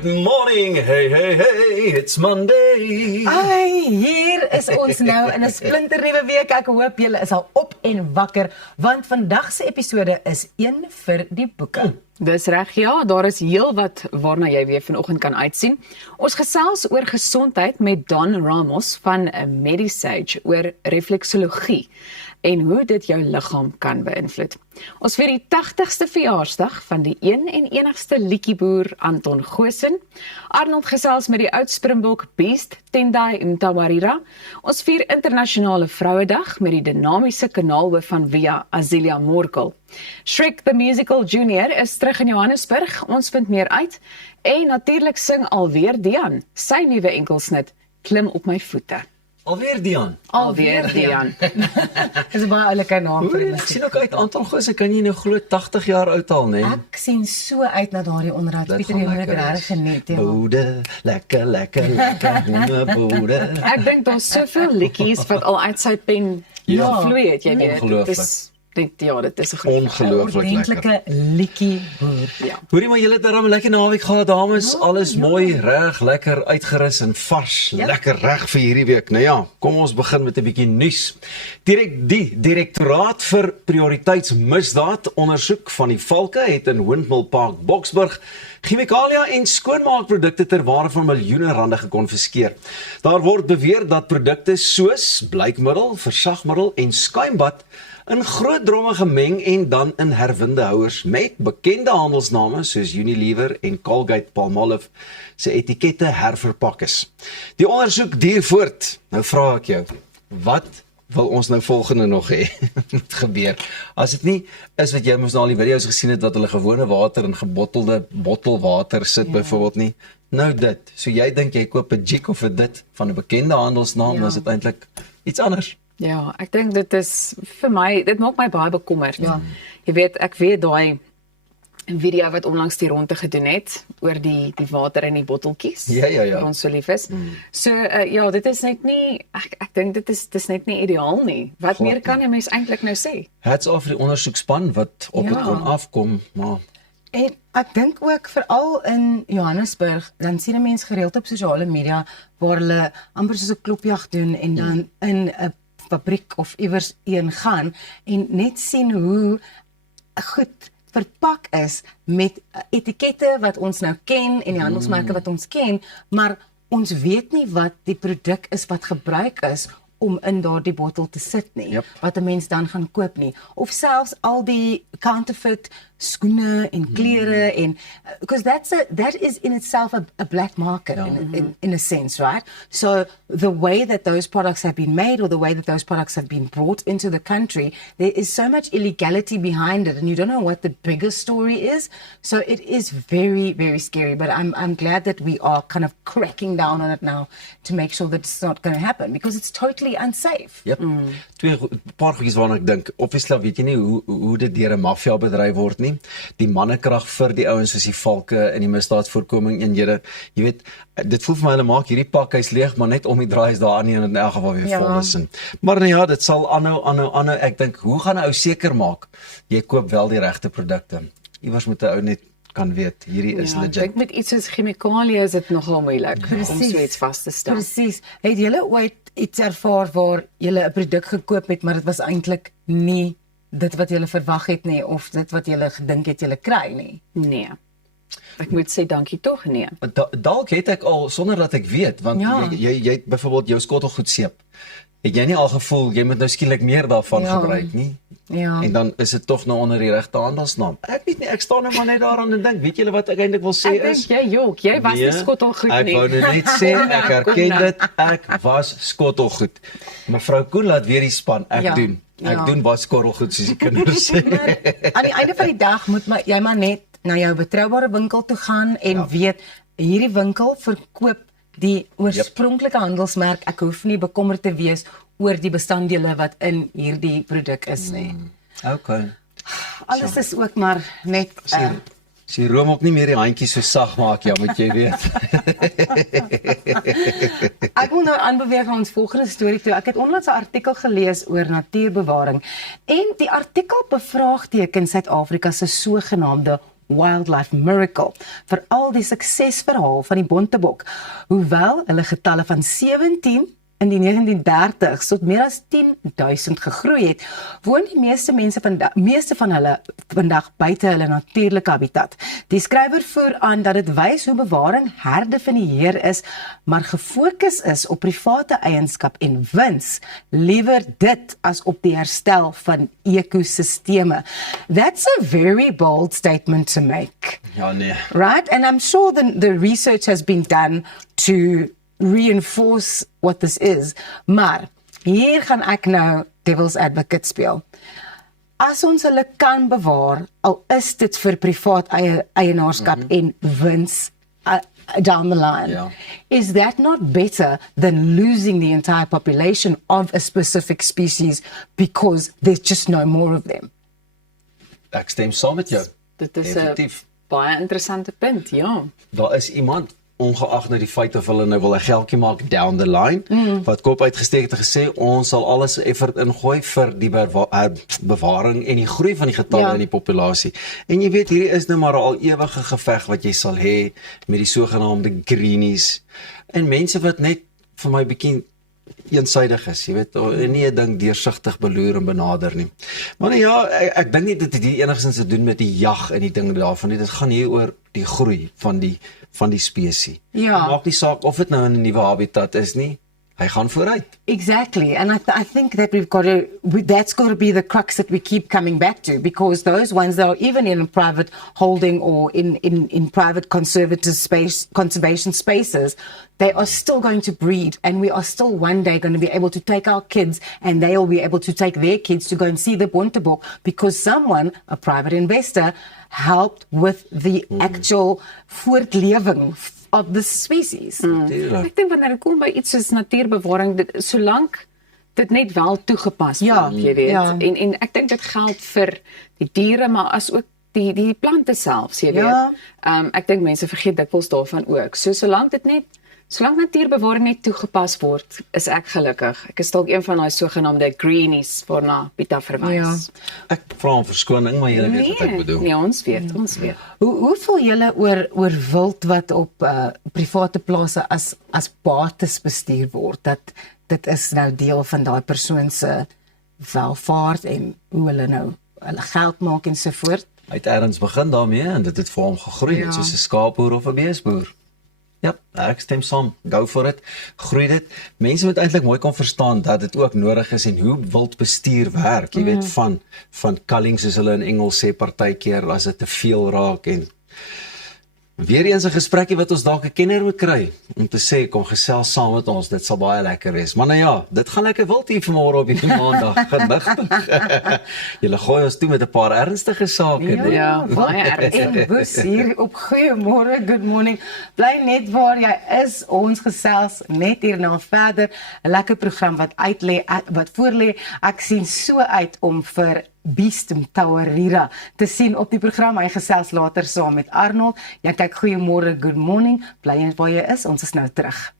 Good morning, hey, it's Monday. Ai, hier is ons nou in 'n splinternuwe week. Ek hoop julle is al op en wakker, want vandag se episode is een vir die boeke. Dis reg, ja, daar is heel wat waarna jy weer vanoggend kan uitsien. Ons gesels oor gesondheid met Don Ramos van Medisage oor refleksologie en hoe dit jou liggaam kan beïnvloed. Ons vier die 80ste verjaarsdag van die een en enigste liedjieboer Anton Goosen. Arnold gesels met die oud Springbok Beast Tendai Mtawarira. Ons vier internasionale Vrouedag met die dinamiese kanaalhoof van Via Azelia Morkel. Shrek the Musical Junior is terug in Johannesburg. Ons vind meer uit. En natuurlik sing alweer Dian. Sy nuwe enkelsnit Klim op my voete. Alweer Dian. Alweer Dian. Dis 'n baie oulike naam vir Ek sien ook uit Anton Goosen, kan jy nou glo 80 jaar oud al, né? Ek sien so uit na daardie onderhoud. Dit Pieter, gaan jy moet lekker dit regtig geniet, ja. Boede, lekker, boede. Ek dink daar's soveel liedjies wat al uit sy pen Ja. gevloei het, jy weet. Ongelooflik. Dit is dit is 'n groot Ongelooflik lekker. Ordentlike liedjieboer. ja. Hoorie, maar julle het darem 'n lekker naweek gehad, dames. Alles mooi, reg, lekker uitgerus en vars. Lekker reg vir hierdie week. Nou ja, kom ons begin met 'n bietjie nuus. Die Direktoraat vir Prioriteitsmisdaad ondersoek van die Valke het in Windmill Park Boksburg chemikalia en skoonmaakprodukte ter waarde van miljoene rande gekonfiskeer. Daar word beweer dat produkte soos bleikmiddel, versagmiddel en skuimbad in groot dromme gemeng en dan in herwindehouers met bekende handelsname soos Unilever en Colgate-Palmolive se etikette herverpak is. Die ondersoek duur voort. Nou vra ek jou, wat wil ons nou volgende nog hê moet gebeur? As dit nie is wat jy mos nou al die video's gesien het, dat hulle gewone water in gebottelde bottelwater sit byvoorbeeld nie. Nou dit, so jy dink jy koop 'n jik of 'n dit van 'n bekende handelsnaam, dan is dit eintlik iets anders. Ja, ek dink dit is vir my, dit maak my baie bekommerd. Ja. Jy weet, ek weet daai video wat onlangs die ronde gedoen het oor die water in die botteltjies. Ja. Wat ons so lief is. So ja, dit is net nie ek dink dit is net nie ideaal nie. Wat Glad meer kan 'n mens eintlik nou sê? Hats off vir die ondersoekspan wat op dit kon afkom, maar En ek dink ook veral in Johannesburg, dan sien 'n mens gereeld op sosiale media waar hulle amper soos 'n klopjag doen en dan in 'n fabriek of iewers een gaan en net sien hoe goed verpak is met etikette wat ons nou ken en die handelsmerke wat ons ken, maar ons weet nie wat die produk is wat gebruik is om in daardie bottel te sit nie, wat 'n mens dan gaan koop nie, of selfs al die counterfeit skoene en klere en because that is in itself a black market in a sense, right? So the way that those products have been made or the way that those products have been brought into the country, there is so much illegality behind it and you don't know what the bigger story is. So it is very, very scary, but I'm glad that we are kind of cracking down on it now to make sure that it's not going to happen because it's totally unsafe. Yep. Twee paar goedjies waarna ek dink. Obviously weet jy nie hoe dit deur 'n maffia bedryf word nie. Die mannekrag vir die ouens soos die Valke in die misdaadvoorkoming eenhede. Jy weet, dit voel vir my hulle maak hierdie pak hy's leeg, maar net om die draai is daar aan en in elk geval weer vol is. Maar nee, ja, dit sal aanhou. Ek dink, hoe gaan 'n ou seker maak jy koop wel die regte produkte? Iewers moet 'n ou net kan weet hierdie is legit. Ek dink met iets soos chemikalie is dit nogal moeilik om so iets vas te stel. Presies. Het julle ooit iets ervaar waar julle 'n produk gekoop het, maar dit was eintlik nie dit wat julle verwag het nie, of dit wat julle gedink het julle kry nie? Nee. Ek moet sê dankie tog, nee. Dalk het ek al sonder dat ek weet, want jy het byvoorbeeld jou skottelgoedseep. Het jy nie al gevoel jy moet nou skielik meer daarvan gebruik nie? Ja. En dan is dit tog nou onder die regte handelsnaam. Ek weet nie, ek staan nou maar net daaraan en dink, weet julle wat ek eintlik wil sê is? Ek dink jy was nie skottelgoed nie. Ek wou net sê, ek erken dit, ek was skottelgoed. Mevrou Koen laat weer die span, ek doen. Ek doen was skottelgoed soos die kinders sê. Aan die einde van die dag moet jy maar net na jou betroubare winkel toe gaan en weet, hierdie winkel verkoop die oorspronklike handelsmerk, ek hoef nie bekommerd te wees oor die bestanddele wat in hierdie produk is nie. Okay. Alles is ook maar net Sy room ook nie meer die handjies so sag maak, ja, moet jy weet. Ek wil nou aanbeweeg aan ons volgende storie toe. Ek het onlangs 'n artikel gelees oor natuurbewaring en die artikel bevraagteken Suid-Afrika se sogenaamde Wildlife Miracle, veral die suksesverhaal van die bontebok. Hoewel hulle getalle van 17 in die 1930s tot meer as 10.000 gegroei het, woon die meeste van hulle vandag buite hulle natuurlike habitat. Die skrywer voer aan dat dit wys hoe bewaring herdefinieer is, maar gefokus is op private eienskap en wins, liewer dit as op die herstel van ekosisteme. That's a very bold statement to make. Ja nee. Right? And I'm sure the research has been done to reinforce what this is. Maar hier gaan ek nou devil's advocate speel. As ons hulle kan bewaar, al is dit vir privaat eienaarskap en wins down the line, Ja. is that not better than losing the entire population of a specific species because there's just no more of them? Ek stem saam met jou. Dit is 'n Definitief. baie interessante punt, ja. Daar is iemand, ongeag na die feit of hulle nou wil 'n geldjie maak down the line, wat kop uitgesteek het en gesê ons sal alles effort ingooi vir die bewaring en die groei van die getalle Ja. in die populasie. En jy weet, hierdie is nou maar 'n al ewige geveg wat jy sal hê met die sogenaamde greenies en mense wat net vir my bietjie eensydig is, jy weet, en nie 'n ding deursigtig beloer en benader nie. Maar nou ja, ek dink nie dit het hier enigstens te doen met die jag en die dinge daarvan nie. Dit gaan hier oor die groei van die spesies. Ja. Maak nie saak of dit nou in 'n nuwe habitat is nie. Hy gaan vooruit. Exactly, and I think that that's got to be the crux that we keep coming back to, because those ones that are even in private holding or in private conservation spaces, they are still going to breed, and we are still one day going to be able to take our kids and they will be able to take their kids to go and see the bontebok because someone, a private investor, helped with the actual voortlewing of the species. Ek dink wanneer dit kom by iets soos natuurbewaring, solank dit net wel toegepas Ja, word, jy weet. ja. En ek dink dit geld vir die diere, maar as ook die plante selfs, jy Ja. weet. Ek dink mense vergeet dikwels daarvan ook. So solank natuurbewaring net toegepas word, is ek gelukkig. Ek is dalk een van daai sogenaamde greenies waarna Pieter verwys. Ek vra om verskoning, maar julle weet wat ek bedoel. Nee, ons weet. Hoe voel julle oor wild wat op private plase as bates bestuur word? Dat dit is nou deel van daai persoon se welvaart en hoe hulle nou hulle geld maak en so voort. Hy het ergens begin daarmee en dit het vir hom gegroei, net soos 'n skaapboer of 'n beesboer. Ja, ek stem saam. Go for it. Groei dit. Mense moet eintlik mooi kan verstaan dat dit ook nodig is en hoe wildbestuur werk. Jy weet van culling soos hulle in Engels sê partykeer as dit te veel raak en weer eens 'n gesprekkie wat ons dalk 'n kenner moet kry om te sê kom gesels saam met ons. Dit sal baie lekker wees. Maar nou ja, dit gaan lekker wild hier vanmôre op hierdie maandag. Genigtig. Julle gooi ons toe met 'n paar ernstige sake. Ja, baie erg. En Boes hier op Goeiemôre, good morning. Bly net waar jy is. Ons gesels net hierna verder. 'n Lekker program wat wat voorlê. Ek sien so uit om vir Beestem Tawarira te sien op die program. Hy gesels later saam met Arnold. Jy kyk Goeiemôre, good morning. Bly net waar jy is. Ons is nou terug.